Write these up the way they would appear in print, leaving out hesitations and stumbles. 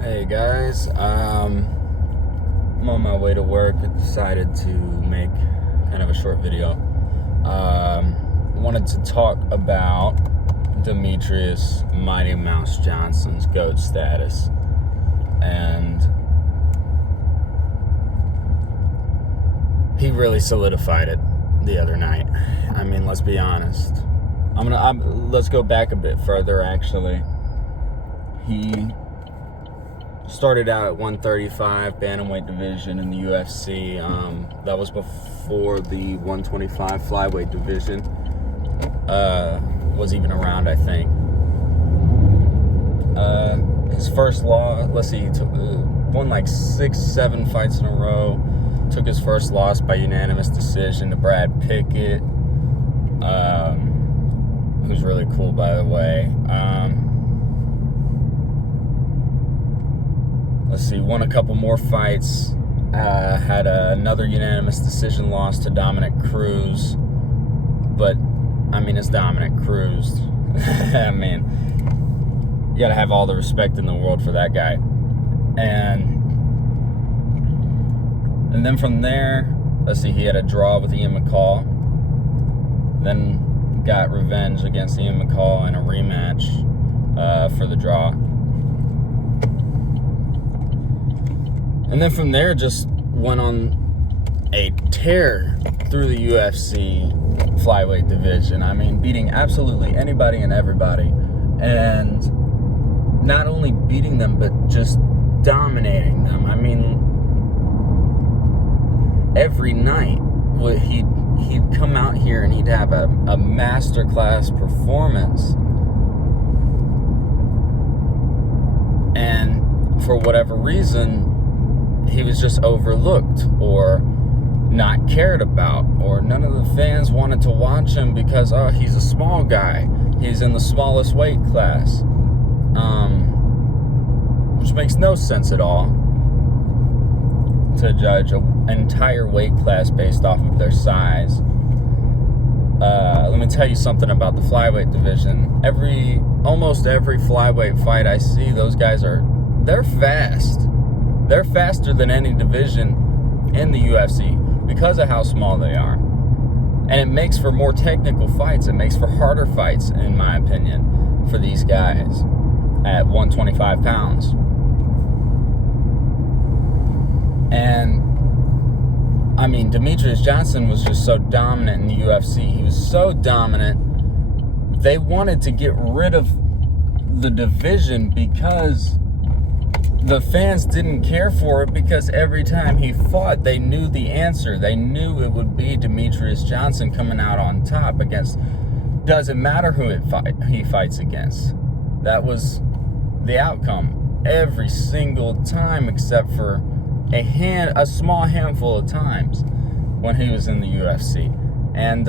Hey guys, I'm on my way to work. I decided to make kind of a short video. Wanted to talk about Demetrious Mighty Mouse Johnson's GOAT status. And he really solidified it the other night. I mean, let's be honest. Let's go back a bit further, actually. He started out at 135 bantamweight division in the UFC. That was before the 125 flyweight division was even around, I think. His first loss, he won like 6-7 fights in a row. Took his first loss by unanimous decision to Brad Pickett, who's really cool, by the way. Won a couple more fights, had another unanimous decision loss to Dominic Cruz, but, I mean, it's Dominic Cruz. I mean, you gotta have all the respect in the world for that guy. And then from there, he had a draw with Ian McCall, then got revenge against Ian McCall in a rematch for the draw. And then from there, just went on a tear through the UFC flyweight division. I mean, beating absolutely anybody and everybody. And not only beating them, but just dominating them. I mean, every night he'd come out here and he'd have a masterclass performance. And for whatever reason, he was just overlooked or not cared about, or none of the fans wanted to watch him because, oh, he's a small guy. He's in the smallest weight class, which makes no sense at all to judge an entire weight class based off of their size. Let me tell you something about the flyweight division. Almost every flyweight fight I see, those guys they're fast. They're faster than any division in the UFC because of how small they are. And it makes for more technical fights. It makes for harder fights, in my opinion, for these guys at 125 pounds. And, I mean, Demetrious Johnson was just so dominant in the UFC. He was so dominant, they wanted to get rid of the division because the fans didn't care for it, because every time he fought, they knew the answer. They knew it would be Demetrious Johnson coming out on top against, doesn't matter who he fights against. That was the outcome every single time, except for a small handful of times when he was in the UFC. And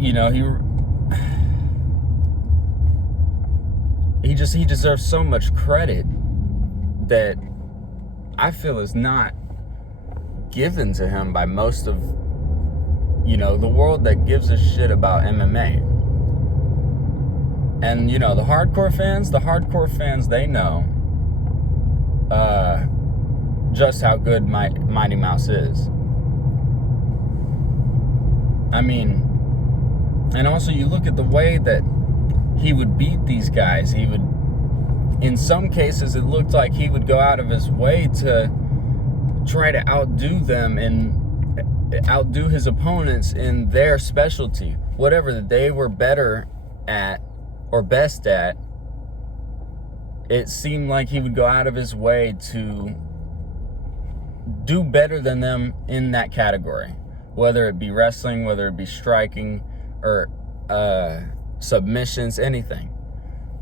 you know, he deserves so much credit that I feel is not given to him by most of, the world that gives a shit about MMA. And, the hardcore fans, they know just how good Mighty Mouse is. I mean, and also you look at the way that he would beat these guys. In some cases, it looked like he would go out of his way to try to outdo them and outdo his opponents in their specialty. Whatever that they were better at or best at, it seemed like he would go out of his way to do better than them in that category. Whether it be wrestling, whether it be striking, or submissions, anything.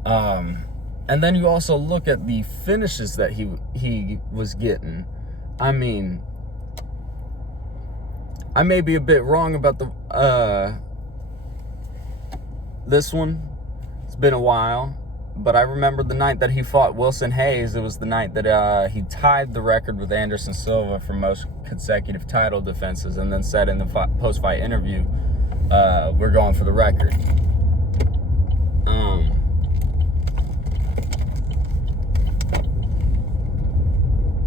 And then you also look at the finishes that he was getting. I mean, I may be a bit wrong about this one. It's been a while, but I remember the night that he fought Wilson Hayes. It was the night that he tied the record with Anderson Silva for most consecutive title defenses, and then said in the post-fight interview We're going for the record.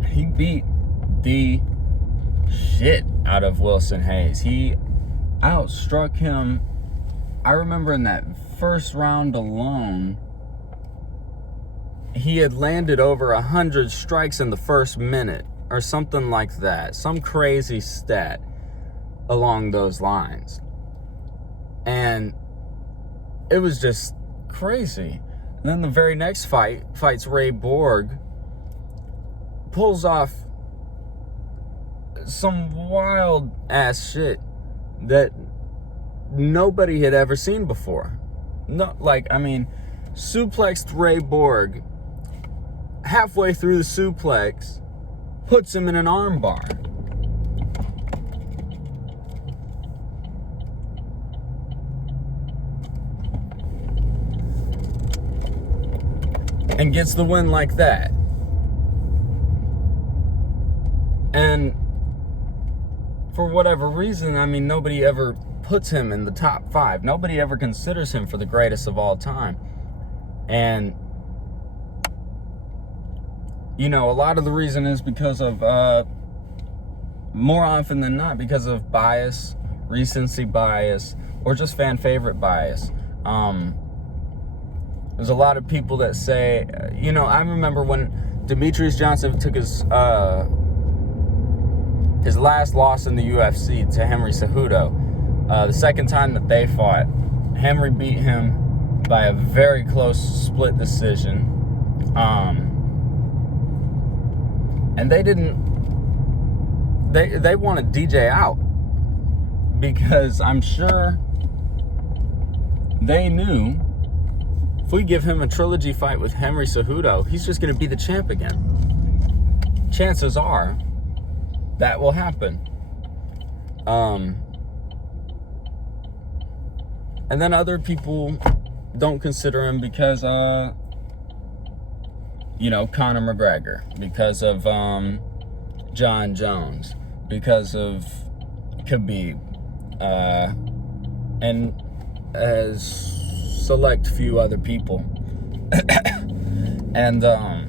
He beat the shit out of Wilson Hayes. He outstruck him. I remember in that first round alone, he had landed over 100 strikes in the first minute or something like that. Some crazy stat along those lines. And it was just crazy. And then the very next fights Ray Borg, pulls off some wild ass shit that nobody had ever seen before. No, suplexed Ray Borg. Halfway through the suplex, puts him in an armbar. And gets the win like that. And for whatever reason, nobody ever puts him in the top 5. Nobody ever considers him for the greatest of all time. And, a lot of the reason is because of, more often than not, because of bias, recency bias, or just fan favorite bias. There's a lot of people that say, I remember when Demetrious Johnson took his last loss in the UFC to Henry Cejudo. The second time that they fought, Henry beat him by a very close split decision. And they wanted DJ out because I'm sure they knew if we give him a trilogy fight with Henry Cejudo, he's just going to be the champ again. Chances are that will happen. And then other people don't consider him because, Conor McGregor, because of John Jones, because of Khabib, and as select few other people. And I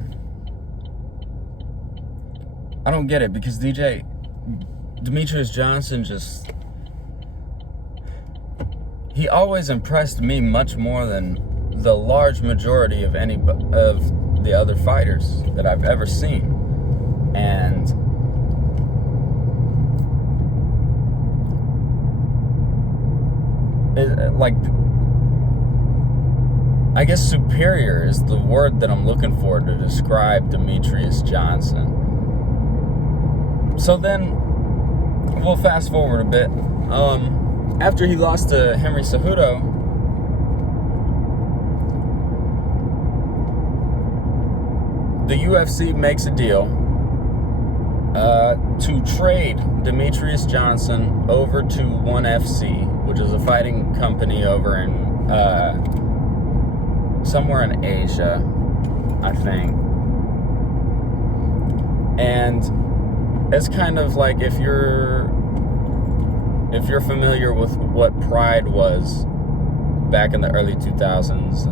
don't get it, because Demetrious Johnson he always impressed me much more than the large majority of any of the other fighters that I've ever seen. And I guess superior is the word that I'm looking for to describe Demetrious Johnson. So then we'll fast forward a bit. After he lost to Henry Cejudo, the UFC makes a deal to trade Demetrious Johnson over to ONE FC, which is a fighting company over in somewhere in Asia, I think. And it's kind of like, if you're familiar with what Pride was back in the early 2000s,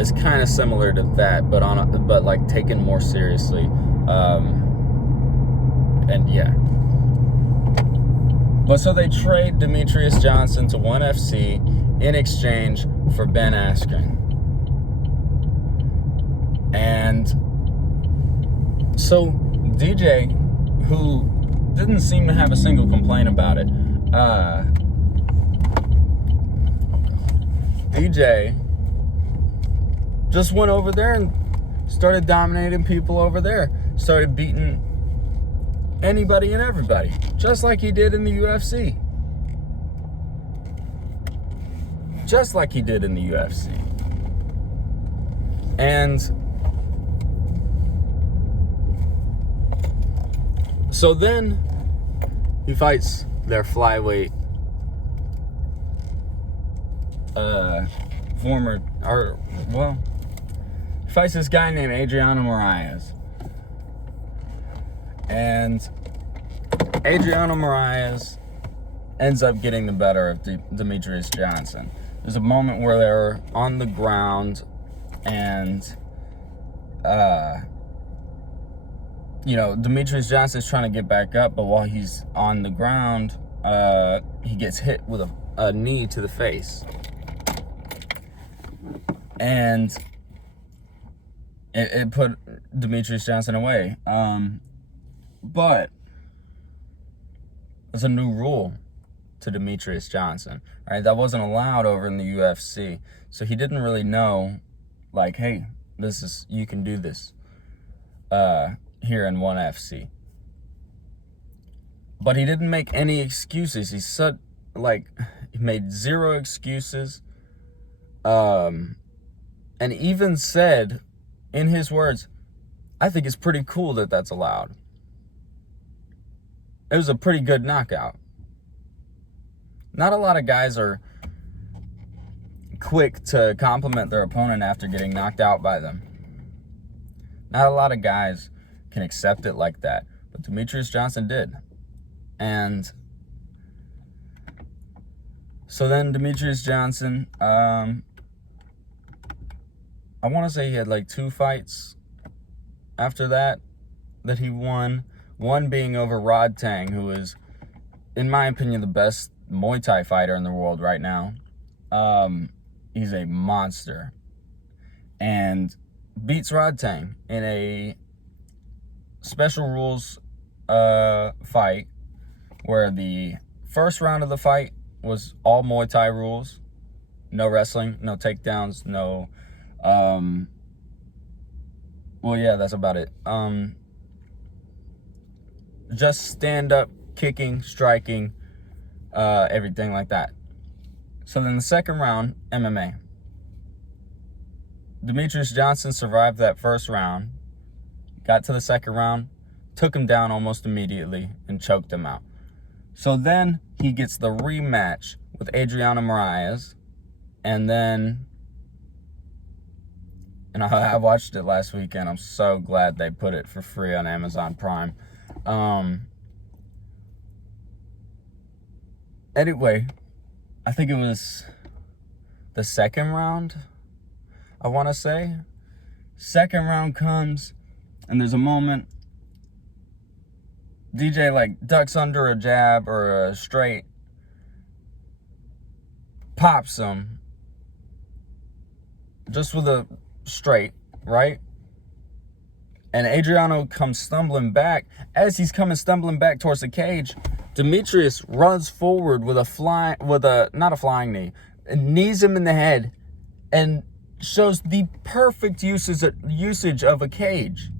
it's kind of similar to that, but like taken more seriously. And yeah. But so they trade Demetrious Johnson to ONE FC in exchange for Ben Askren. And so DJ, who didn't seem to have a single complaint about it, DJ just went over there and started dominating people over there, started beating anybody and everybody, just like he did in the UFC. Just like he did in the UFC. And so then he fights their flyweight he fights this guy named Adriano Moraes. And Adriano Moraes ends up getting the better of Demetrious Johnson. There's a moment where they're on the ground and, Demetrious Johnson's trying to get back up, but while he's on the ground, he gets hit with a knee to the face. And it put Demetrious Johnson away. But there's a new rule to Demetrious Johnson, right? That wasn't allowed over in the UFC. So he didn't really know, like, hey, you can do this here in ONE FC. But he didn't make any excuses. He made zero excuses. And even said, in his words, I think it's pretty cool that that's allowed. It was a pretty good knockout. Not a lot of guys are quick to compliment their opponent after getting knocked out by them. Not a lot of guys can accept it like that. But Demetrious Johnson did. And so then Demetrious Johnson, I want to say he had like 2 fights after that he won. One being over Rod Tang, who is, in my opinion, the best Muay Thai fighter in the world right now. He's a monster. And beats Rod Tang in a special rules fight where the first round of the fight was all Muay Thai rules. No wrestling, no takedowns, no... that's about it. Just stand up, kicking, striking, everything like that. So then the second round, MMA. Demetrious Johnson survived that first round, got to the second round, took him down almost immediately, and choked him out. So then he gets the rematch with Adriano Moraes, and then... And I watched it last weekend. I'm so glad they put it for free on Amazon Prime. Anyway, I think it was the second round, I want to say. Second round comes, and there's a moment. DJ, like, ducks under a jab or a straight, pops him, just with a straight, right? And Adriano comes stumbling back. As he's coming stumbling back towards the cage, Demetrious runs forward with not a flying knee, and knees him in the head, and shows the perfect usage of a cage.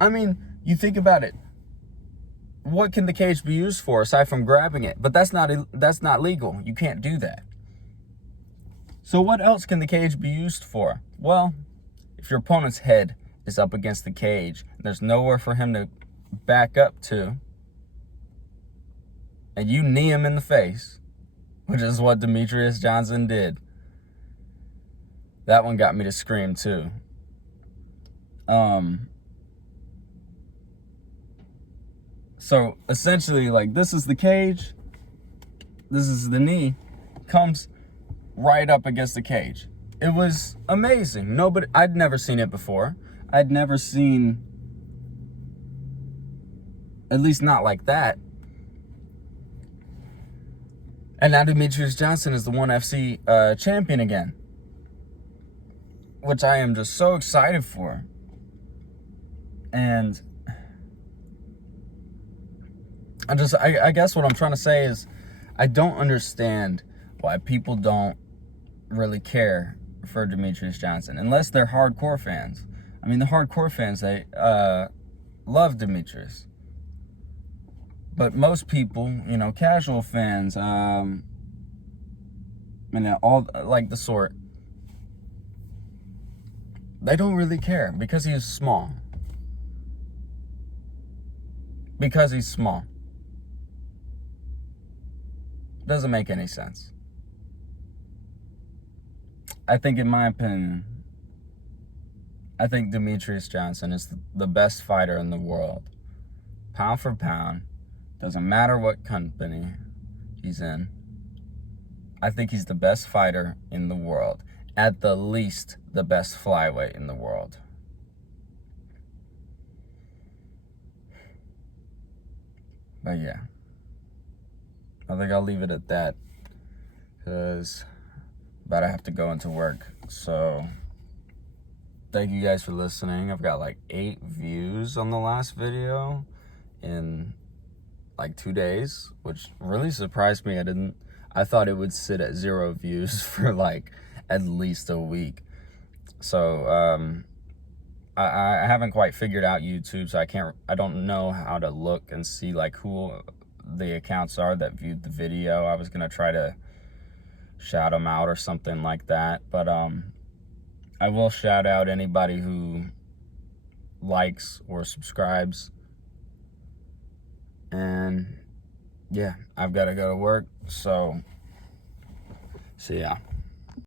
I mean, you think about it. What can the cage be used for aside from grabbing it? But that's not legal. You can't do that. So what else can the cage be used for? Well, if your opponent's head is up against the cage, and there's nowhere for him to back up to, and you knee him in the face, which is what Demetrious Johnson did, that one got me to scream too. So essentially, like, this is the cage, this is the knee, comes right up against the cage. It was amazing. I'd never seen it before. I'd never seen, at least not like that. And now Demetrious Johnson is the ONE FC champion again, which I am just so excited for. And I guess what I'm trying to say is, I don't understand why people don't really care for Demetrious Johnson, unless they're hardcore fans. I mean, the hardcore fans, they love Demetrious. But most people, casual fans, all like the sort, they don't really care because he's small. Because he's small. Doesn't make any sense. I think, in my opinion, I think Demetrious Johnson is the best fighter in the world. Pound for pound, Doesn't matter what company he's in. I think he's the best fighter in the world. At the least, the best flyweight in the world. But yeah, I think I'll leave it at that, because about to have to go into work. So thank you guys for listening. I've got like 8 views on the last video in like 2 days, which really surprised me. I thought it would sit at 0 views for like at least a week. So I haven't quite figured out YouTube, so I don't know how to look and see like who the accounts are that viewed the video. I was gonna try to shout them out or something like that, but I will shout out anybody who likes or subscribes. And yeah, I've got to go to work, so see ya.